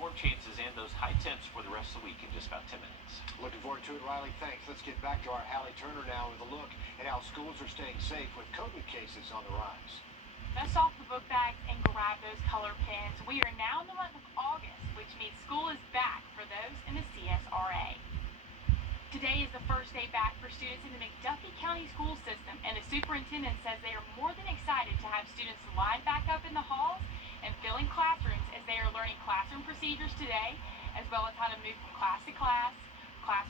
storm chances and those high temps for the rest of the week in just about 10 minutes. Looking forward to it, Riley. Thanks. Let's get back to our Hallie Turner now with a look at how schools are staying safe with COVID cases on the rise. Dust off the book bags and grab those color pens. We are now in the month of August, which means school is back for those in the CSRA. Today is the first day back for students in the McDuffie County school system, and the superintendent says they are more than excited to have students line back up in the halls and filling classrooms as they are learning classroom procedures today, as well as how to move from class to class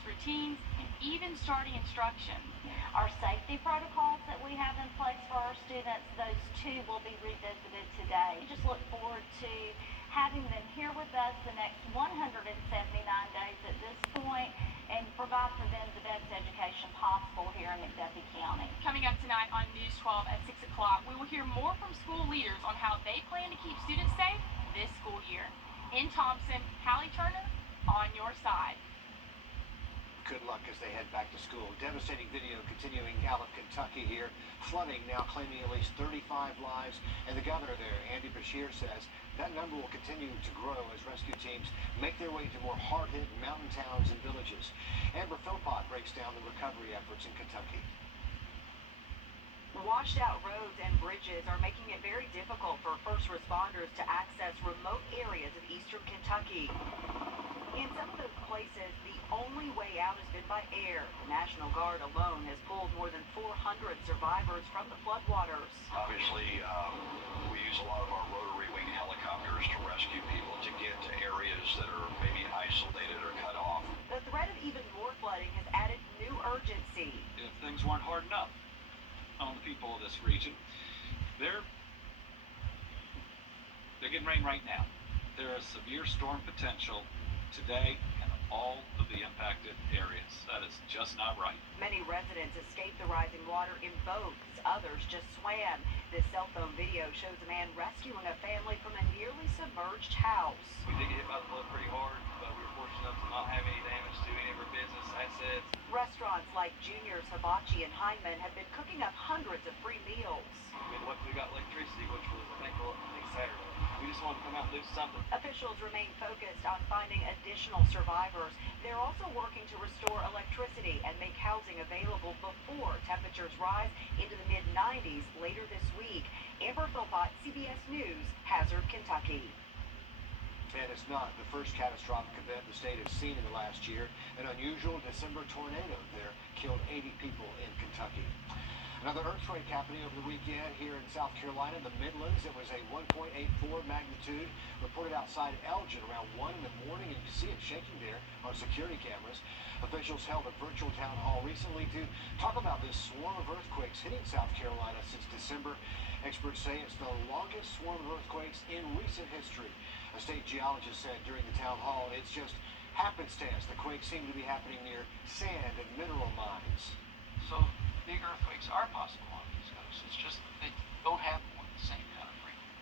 routines, and even starting instruction. Our safety protocols that we have in place for our students, those too will be revisited today. We just look forward to having them here with us the next 179 days at this point and provide for them the best education possible here in McDuffie County. Coming up tonight on News 12 at 6 o'clock, we will hear more from school leaders on how they plan to keep students safe this school year. In Thompson, Hallie Turner, on your side. Good luck as they head back to school. Devastating video continuing out of Kentucky here. Flooding now claiming at least 35 lives. And the governor there, Andy Beshear, says that number will continue to grow as rescue teams make their way to more hard-hit mountain towns and villages. Amber Philpott breaks down the recovery efforts in Kentucky. Washed out roads and bridges are making it very difficult for first responders to access remote areas of eastern Kentucky. In some of those places, the only way out has been by air. The National Guard alone has pulled more than 400 survivors from the floodwaters. Obviously, we use a lot of our rotary wing helicopters to rescue people to get to areas that are maybe isolated or cut off. The threat of even more flooding has added new urgency. If things weren't hard enough on the people of this region, they're getting rain right now. There is severe storm potential today in all of the impacted areas. That is just not right. Many residents escaped the rising water in boats. Others just swam. This cell phone video shows a man rescuing a family from a nearly submerged house. We did get hit by the flood pretty hard, but we were fortunate enough to not have any damage to any of our business assets. Restaurants like Junior's Hibachi and Hyman have been cooking up hundreds of free meals. We got electricity, which was thankful Saturday. We just wanted to come out and do something. Officials remain focused on finding additional survivors. They're also working to restore electricity and make housing available before temperatures rise into the mid-90s later this week. Amber Philpott, CBS News, Hazard, Kentucky. And it's not the first catastrophic event the state has seen in the last year. An unusual December tornado there killed 80 people in Kentucky. Another earthquake happening over the weekend here in South Carolina, in the Midlands. It was a 1.84 magnitude reported outside Elgin around 1 in the morning, and you can see it shaking there on security cameras. Officials held a virtual town hall recently to talk about this swarm of earthquakes hitting South Carolina since December. Experts say it's the longest swarm of earthquakes in recent history. A state geologist said during the town hall, it's just happenstance. The quakes seem to be happening near sand and mineral mines. So big earthquakes are possible on the East Coast. It's just they don't happen with the same kind of frequency.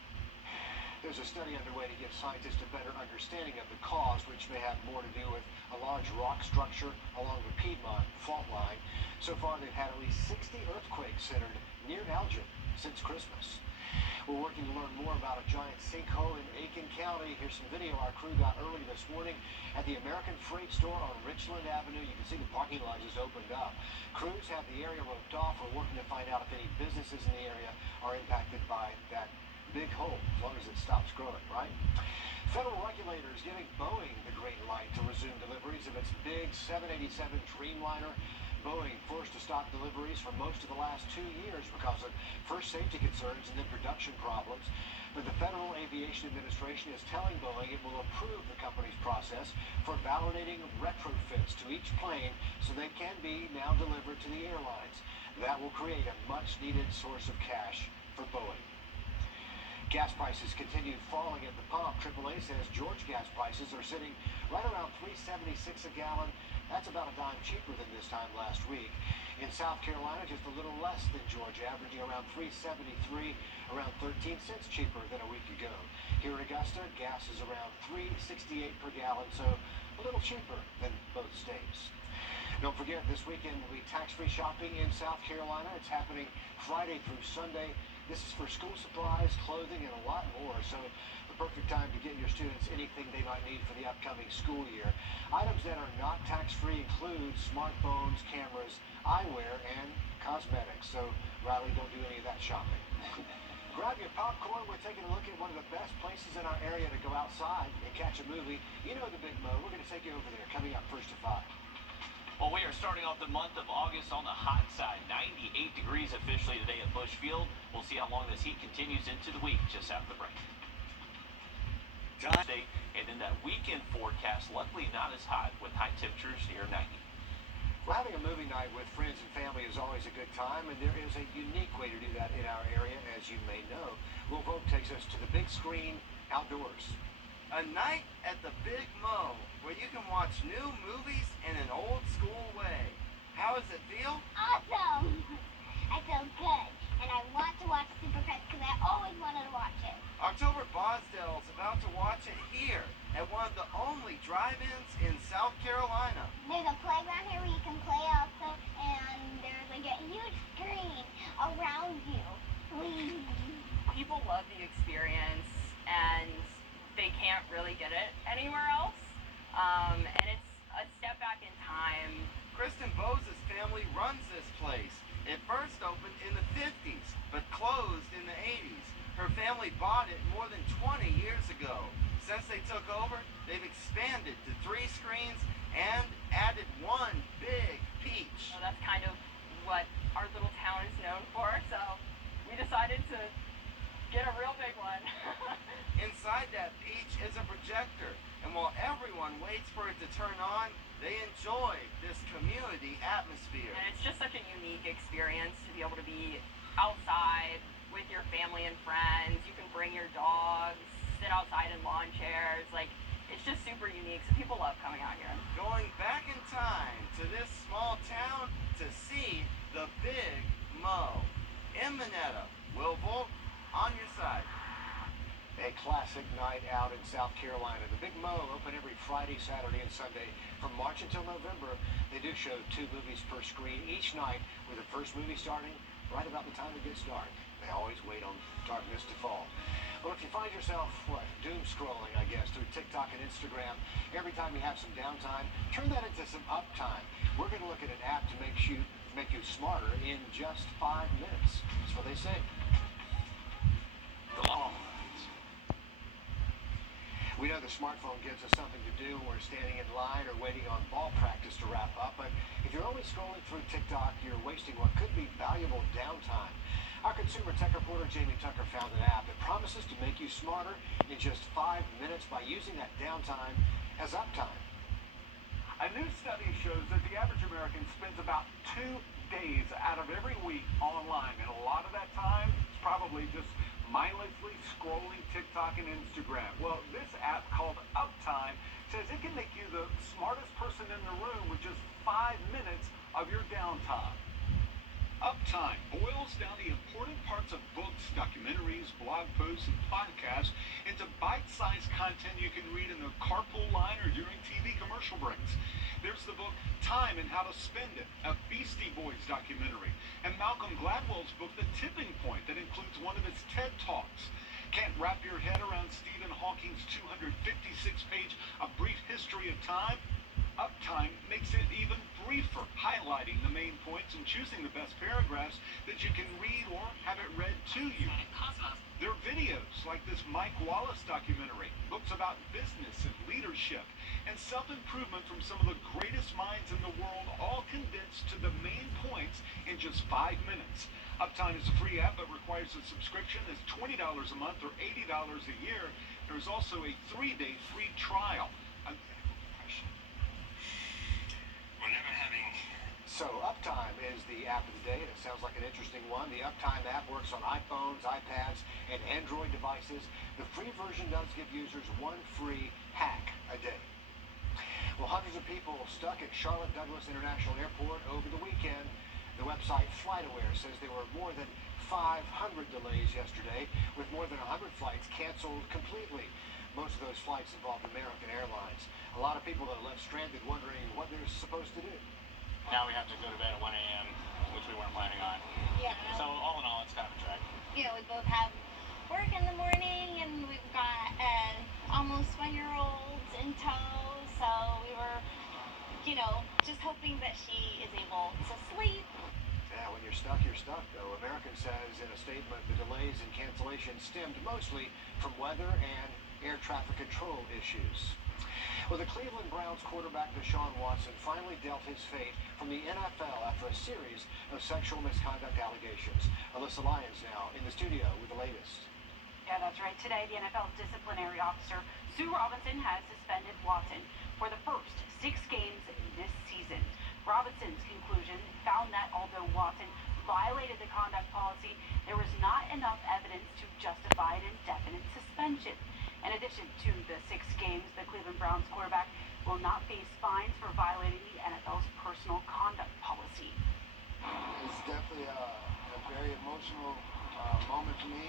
There's a study underway to give scientists a better understanding of the cause, which may have more to do with a large rock structure along the Piedmont fault line. So far, they've had at least 60 earthquakes centered near Elgin since Christmas. We're working to learn more about a giant sinkhole in Aiken County. Here's some video our crew got early this morning at the American Freight Store on Richland Avenue. You can see the parking lot just opened up. Crews have the area roped off. We're working to find out if any businesses in the area are impacted by that big hole, as long as it stops growing, right? Federal regulators giving Boeing the green light to resume deliveries of its big 787 Dreamliner. Boeing forced to stop deliveries for most of the last 2 years because of first safety concerns and then production problems. But the Federal Aviation Administration is telling Boeing it will approve the company's process for validating retrofits to each plane so they can be now delivered to the airlines. That will create a much-needed source of cash for Boeing. Gas prices continued falling at the pump. AAA says Georgia gas prices are sitting right around $3.76 a gallon. That's about a dime cheaper than this time last week. In South Carolina, just a little less than Georgia, averaging around $3.73, around 13 cents cheaper than a week ago. Here in Augusta, gas is around $3.68 per gallon, so a little cheaper than both states. Don't forget, this weekend will be tax-free shopping in South Carolina. It's happening Friday through Sunday. This is for school supplies, clothing, and a lot more. So the Perfect time to get your students anything they might need for the upcoming school year. Items that are not tax-free include smartphones, cameras, eyewear, and cosmetics. So, Riley, don't do any of that shopping. Grab your popcorn. We're taking a look at one of the best places in our area to go outside and catch a movie. You know the Big Mo. We're going to take you over there. Coming up first to 5. Well, we are starting off the month of August on the hot side. 98 degrees officially today at Bush Field. We'll see how long this heat continues into the week just after the break. Tuesday, and then that weekend forecast, luckily not as hot with high temperatures near 90. Well, having a movie night with friends and family is always a good time, and there is a unique way to do that in our area, as you may know. Wrdw takes us to the big screen outdoors. A night at the Big Mo, where you can watch new movies in an old school way. How does it feel? Awesome! I feel good, and I want to watch Supercuts because I always wanted to watch it. October Bosdale's about to watch it here at one of the only drive-ins in South Carolina. There's a playground here where you can play also, and there's like a huge screen around you. Whee! People love the experience, and they can't really get it anywhere else. And it's a step back in time. Kristen Bose's family runs this place. It first opened in the 50s, but closed in the 80s. Her family bought it more than 20 years ago. Since they took over, they've expanded to 3 screens and added one big peach. So that's kind of what our little town is known for, so we decided to get a real big one. Inside that peach is a projector, and while everyone waits for it to turn on, they enjoy this community atmosphere. And it's just such a unique experience to be able to be outside with your family and friends. You can bring your dogs, sit outside in lawn chairs. Like, it's just super unique, so people love coming out here. Going back in time to this small town to see the Big Mo. In Minetta, Wrdw, on your side. A classic night out in South Carolina. The Big Mo open every Friday, Saturday, and Sunday from March until November. They do show 2 movies per screen each night, with the first movie starting right about the time it gets dark. They always wait on darkness to fall. Well, if you find yourself, doom scrolling, I guess, through TikTok and Instagram, every time you have some downtime, turn that into some uptime. We're going to look at an app to make you smarter in just 5 minutes. That's what they say. We know the smartphone gives us something to do when we're standing in line or waiting on ball practice to wrap up, but if you're only scrolling through TikTok, you're wasting what could be valuable downtime. Our consumer tech reporter, Jamie Tucker, found an app that promises to make you smarter in just 5 minutes by using that downtime as uptime. A new study shows that the average American spends about 2 days out of every week online, and a lot of that time is probably just mindlessly scrolling TikTok and Instagram. Well, this app called Uptime says it can make you the smartest person in the room with just 5 minutes of your downtime. Uptime boils down the important parts of books, documentaries, blog posts, and podcasts into bite-sized content you can read in the carpool line or during TV commercial breaks. There's the book Time and How to Spend It, a Beastie Boys documentary, and Malcolm Gladwell's book The Tipping Point that includes one of his TED Talks. Can't wrap your head around Stephen Hawking's 256-page A Brief History of Time? Uptime makes it even briefer, highlighting the main points and choosing the best paragraphs that you can read or have it read to you. There are videos like this Mike Wallace documentary, books about business and leadership, and self-improvement from some of the greatest minds in the world, all condensed to the main points in just 5 minutes. Uptime is a free app but requires a subscription that's $20 a month or $80 a year. There's also a 3-day free trial. So Uptime is the app of the day, and it sounds like an interesting one. The Uptime app works on iPhones, iPads, and Android devices. The free version does give users 1 free hack a day. Well, hundreds of people stuck at Charlotte Douglas International Airport over the weekend. The website FlightAware says there were more than 500 delays yesterday, with more than 100 flights canceled completely. Most of those flights involved American Airlines. A lot of people are left stranded wondering what they're supposed to do. Now we have to go to bed at 1 a.m., which we weren't planning on. Yeah. So all in all, it's kind of a drag. Yeah, we both have work in the morning, and we've got almost 1-year-olds in tow, so we were, just hoping that she is able to sleep. Yeah, when you're stuck, though. American says in a statement the delays and cancellations stemmed mostly from weather and air traffic control issues. Well, the Cleveland Browns quarterback Deshaun Watson finally dealt his fate from the NFL after a series of sexual misconduct allegations. Alyssa Lyons now in the studio with the latest. Yeah, that's right. Today, the NFL disciplinary officer, Sue Robinson, has suspended Watson for the first 6 games this season. Robinson's conclusion found that although Watson violated the conduct policy, there was not enough evidence to justify an indefinite suspension. In addition to the 6 games, the Cleveland Browns quarterback will not face fines for violating the NFL's personal conduct policy. It's definitely a very emotional moment for me.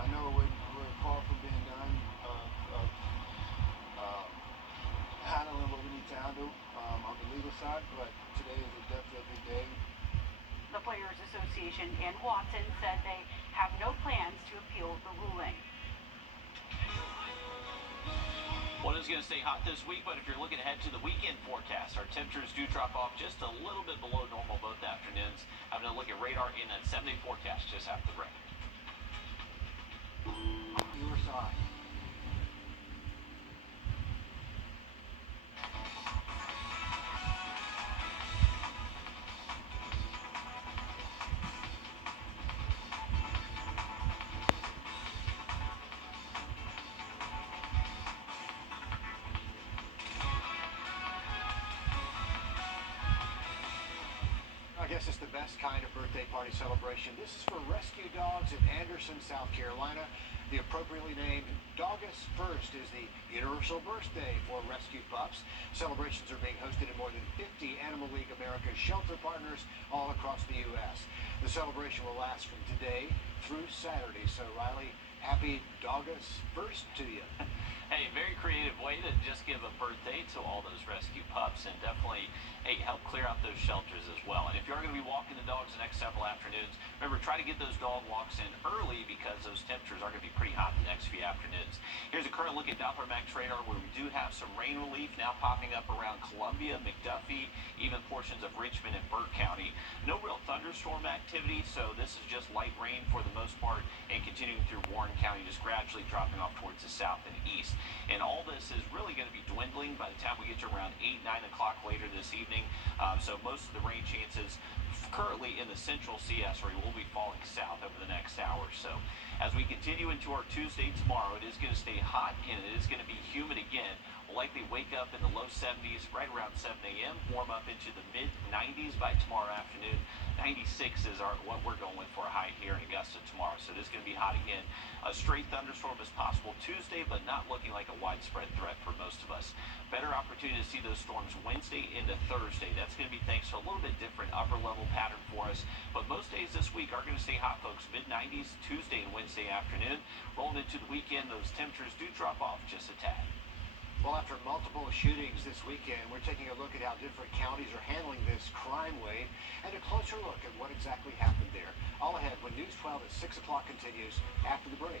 I know we're far from being done of handling what we need to handle on the legal side, but today is definitely a big day. The Players Association and Watson said they have no plans to appeal the ruling. Well, it's going to stay hot this week, but if you're looking ahead to the weekend forecast, our temperatures do drop off just a little bit below normal both afternoons. Having a look at radar in that 7-day forecast just after the break. Your side. I guess it's the best kind of birthday party celebration. This is for rescue dogs in Anderson, South Carolina. The appropriately named Doggus First is the universal birthday for rescue pups. Celebrations are being hosted in more than 50 Animal League America shelter partners all across the U.S. The celebration will last from today through Saturday. So, Riley, happy Doggus First to you. Hey, very creative way to just give a birthday to all those rescue pups, and definitely, hey, help clear out those shelters as well. And if you are going to be walking the dogs the next several afternoons, remember, try to get those dog walks in early because those temperatures are going to be pretty hot the next few afternoons. Here's a current look at Doppler Max radar where we do have some rain relief now popping up around Columbia, McDuffie, even portions of Richmond and Burke County. No real thunderstorm activity, so this is just light rain for the most part and continuing through Warren County, just gradually dropping off towards the south and east. And all this is really going to be dwindling by the time we get to around 8, 9 o'clock later this evening. So most of the rain chances currently in the central CS area will be falling south over the next hour. So as we continue into our Tuesday tomorrow, it is going to stay hot and it is going to be humid again. We'll likely wake up in the low 70s right around 7 a.m., warm up into the mid 90s by tomorrow afternoon. 96 is what we're going with for a high here in Augusta tomorrow. So it is going to be hot again. A stray thunderstorm is possible Tuesday, but not looking like a widespread threat for most of us. Better opportunity to see those storms Wednesday into Thursday. That's going to be thanks to a little bit different upper level pattern for us. But most days this week are going to stay hot, folks. Mid 90s Tuesday and Wednesday afternoon. Rolling into the weekend, those temperatures do drop off just a tad. Well, after multiple shootings this weekend, we're taking a look at how different counties are handling this crime wave and a closer look at what exactly happened there. All ahead when News 12 at 6 o'clock continues after the break.